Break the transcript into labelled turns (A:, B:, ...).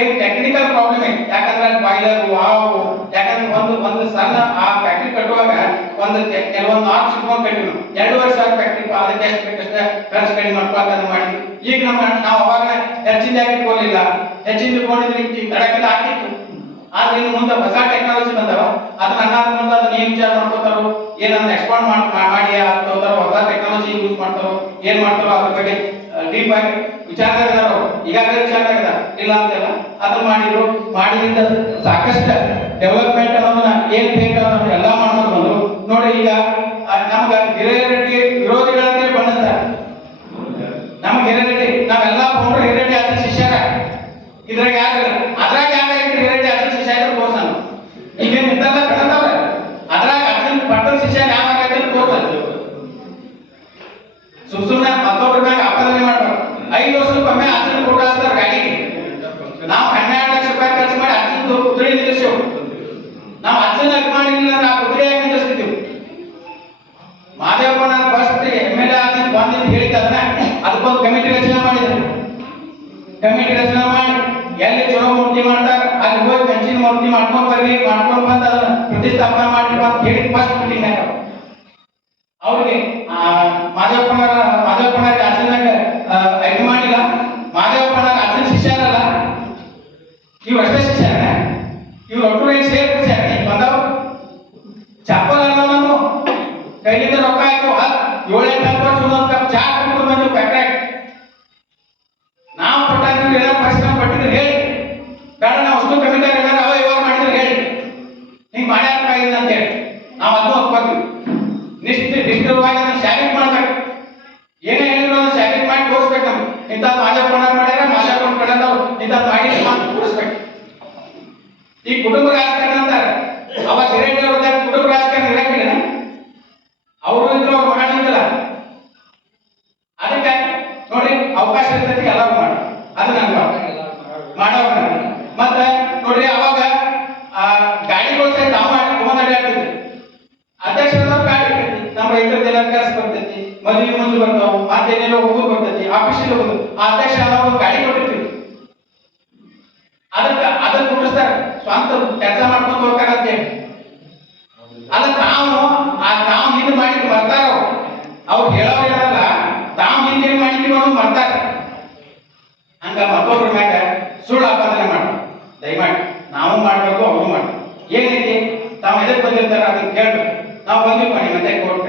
A: ಏನ್ technical problem ಐತಿ ಯಾಕಂದ್ರೆ ಬಾಯ್ಲರ್ ವಾವ್ ಯಾಕಂದ್ರೆ ಒಂದು ಒಂದು ಸಣ್ಣ ಆ ಫ್ಯಾಕ್ಟ್ರಿ ಕಟ್ಟುವಾಗ ಒಂದು ಕೆಲವೊಂದು ಮಾರ್ಕ್ಸ್ ಇಟ್ಕೊಂಡು ಕಟ್ಟಿವಿ ಎರಡೂವರೆ ಸಾವಿರ ಫ್ಯಾಕ್ಟ್ರಿ ಅದಕ್ಕೆ ಎಷ್ಟು ಬೇಕಷ್ಟೇ ಖರ್ಚು ಕಡಿಮೆ ಮಾಡ್ಕೊಂಡು ಮಾಡಿ. ಈಗ ನಮ್ಮ, ನಾವು ಅವಾಗ ಹೆಚ್ಚಿನ ಯಾಕೆ ಇಟ್ಕೊಳ್ಳಿಲ್ಲ ಹೆಚ್ಚಿನ ಇಟ್ಕೊಂಡಿದ್ರೆ ಈ ತಡಕೆಲ್ಲ ಹಾಕಿತ್ತು ಆದ್ರೆ ಇನ್ನು ಮುಂದೆ ಹೊಸ ಟೆಕ್ನಾಲಜಿ ಬಂದವ. ಅದನ್ನ ಅನ್ನಾದ ಮುಂದೆ ಅದನ್ನ ಏನ್ ವಿಚಾರ ಮಾಡ್ಕೋತಾರೋ, ಏನನ್ನ ಎಕ್ಸ್ಪಾಂಡ್ ಮಾಡಿ ಮಾಡಿ ಹೊಸ ಟೆಕ್ನಾಲಜಿ ಯೂಸ್ ಮಾಡ್ತಾರೋ, ಏನ್ ಮಾಡ್ತಾರೋ ಅದ್ರ ಬಗ್ಗೆ ಡೀಪ್ ಆಗಿ ವಿಚಾರದಾಗ ಈಗಾಗಲೇ ವಿಚಾರದಾಗ ಇಲ್ಲ ಅಂತೆಲ್ಲ ಅದನ್ನ ಮಾಡಿದ್ರು. ಮಾಡಿದಿಂದ ಸಾಕಷ್ಟು ಡೆವಲಪ್ಮೆಂಟ್ ಅನ್ನೋದನ್ನ, ಏನ್ ಬೇಕು ಅನ್ನೋದನ್ನ ಎಲ್ಲ ಮಾಡ್ಕೊಂಡು ಬಂದ್ರು. ನೋಡಿ ಈಗ ನಮ್ಗ ಗಿರಿರೆಡ್ಡಿ ವಿರೋಧಿಗಳಂತೆ ಬಣ್ಣಿಸ್ತಾರೆ ನಮ್ಮ ಗಿರಿರೆಡ್ಡಿ ನಾವೆಲ್ಲ ಫೌಂಡರ್ ಹಿರೆಡ್ಡಿ ಆದ ಶಿಷ್ಯರ. ಇದ್ರಾಗ ಯಾರ ಅದ್ರಾಗ ಯಾರಾಗಿತ್ತು ಹಿರೆಡ್ಡಿ ಕಮಿಟಿ ರಚನೆ ಮಾಡಿ ಎಲ್ಲಿ ಚಲೋ ಮೂರ್ತಿ ಮಾಡ್ತಾರ ಅಲ್ಲಿ ಹೋಗಿ ಕಂಚಿನ ಮೂರ್ತಿ ಮಾಡ್ಕೊಂಡ್ ಬರ್ರಿ ಮಾಡ್ಕೊಂಡ್ ಬಂದ ಅದನ್ನ ಪ್ರತಿಷ್ಠಾಪನೆ ಮಾಡಿ ಅಂತ ಹೇಳಿ ಫಸ್ಟ್ ಮೀಟಿಂಗ್ ಅವ್ರಿಗೆ ಆ, ಮಾದೇವಪ್ಪನವರ ಮಾದೇವಪ್ಪನ ಅರ್ಜುನಾಗ ಅಭಿಮಾನಿಲ್ಲ ಮಾದೇವಪ್ಪನ ಅರ್ಜುನ ಶಿಷ್ಯರಲ್ಲ. ಇವ್ರು ಅಷ್ಟೇ ಶಿಷ್ಯರ ಇವ್ರು ಒಟ್ಟು ಏನ್ ಸೇರ್ ಶಿಷ್ಯರ ಬಂದವ? ಚಪ್ಪಲ್ ಅನ್ನೋನು ಕೈಯಿಂದ ರೊಕ್ಕ ಆಯ್ತು ಏಳೆಂಟು ಹತ್ತು ವರ್ಷ ಒಂದೊಂದು ಕಪ್ ಚಾ ಕುಡಿದು ಬಂದು ಪ್ಯಾಕೆಟ್ ಪಟ್ಟಿದ್ರೆ ಹೇಳಿ. ಬೇಡ, ನಾವು ಅಷ್ಟು ಕಮಿಟಿ ಅವ ಇವಾಗ ಮಾಡಿದ್ರೆ, ಹೇಳಿ. ನೀವು ಮಾಡ್ಯಾರ ಅಂತ ಹೇಳಿ. ನಾವು ಅದನ್ನು ಒಪ್ಕೋತೀವಿ ನಿಷ್ಠ ನಿಷ್ಠವಾಗಿ ಅದನ್ನ ಶಾಬಿಟ್ ಮಾಡ್ಬೇಕು. ಏನೇ ಹೇಳಿದ್ರು ಅದನ್ನ ಶಾಬಿಟ್ ಮಾಡಿ ತೋರಿಸ್ಬೇಕು ನಮ್ಗೆ. ಇಂಥದ್ದು ಪ್ರಣಾಮ ಮಾಡ್ಯಾರ ಮಾಜಾ ಕಡೆ ನಾವು ಇಂಥದ್ದು ಮಾಡಿ ತೋರಿಸ್ಬೇಕು. ಈ ಕುಟುಂಬ ರಾಜಕಾರಣ ಅಂತಾರೆ. ಅವಾಗ ಹಿರೇಡ್ಡಿ ಅವ್ರದಾಗ ಕುಟುಂಬ ರಾಜಕಾರಣ ಇರಕ್ಕಿಲ್ಲ ಅವರು ಇದ್ರು, ಅವ್ರು ಅದಕ್ಕೆ ನೋಡಿ, ಅವಕಾಶ ಇರ್ತೈತಿ ಎಲ್ಲರೂ ಮಾಡಿ. ಅದು ನಂಗೆ ಕೆಲಸ ಬರ್ತೈತಿ ಮದುವೆ ಮುಂದೆ ಬರ್ತಾವ ಮತ್ತೆ ಹೋಗೋದು ಬರ್ತೈತಿ ಆಫೀಸಿಗೆ ಹೋಗೋದು ಅಧ್ಯಕ್ಷ ಒಂದು ಗಾಡಿ ಕೊಟ್ಟಿರ್ತೀವಿ. ಅದಕ್ಕ ಅದನ್ನ ಕುಟ್ಟಿಸ್ತಾರೆ ಸ್ವಂತ ಕೆಲಸ ಮಾಡ್ಕೊಂಡು ಹೋಗ್ತಾರಂತೆ. ಅದ ತಾವು, ಆ ತಾವು ಹಿಂದೆ ಮಾಡಿದ್ದು ಬರ್ತಾರ ಅವ್ರು. ಹೇಳೋರು ಹೇಳಲ್ಲ, ತಾವು ಹಿಂದೆ ಮಾಡಿದ್ರು ಅನ್ನೋದು ಮಾಡ್ತಾರೆ ಹಂಗ ಮತ್ತೊಬ್ಬರ ಮ್ಯಾಗ ಸುಳ್ಳು ಆಪಾದನೆ ಮಾಡ ದಯಮಾಡಿ, ನಾವು ಮಾಡ್ಬೇಕು, ಅವರು ಮಾಡಿ ಏನೈತಿ ತಾವು ಎದಕ್ಕೆ ಬಂದಿರ್ತಾರೆ ಅದನ್ನ ಕೇಳ್ಬೇಕು. ನಾವು ಮಾಡಿ ಮತ್ತೆ ಕೋರ್ಟ್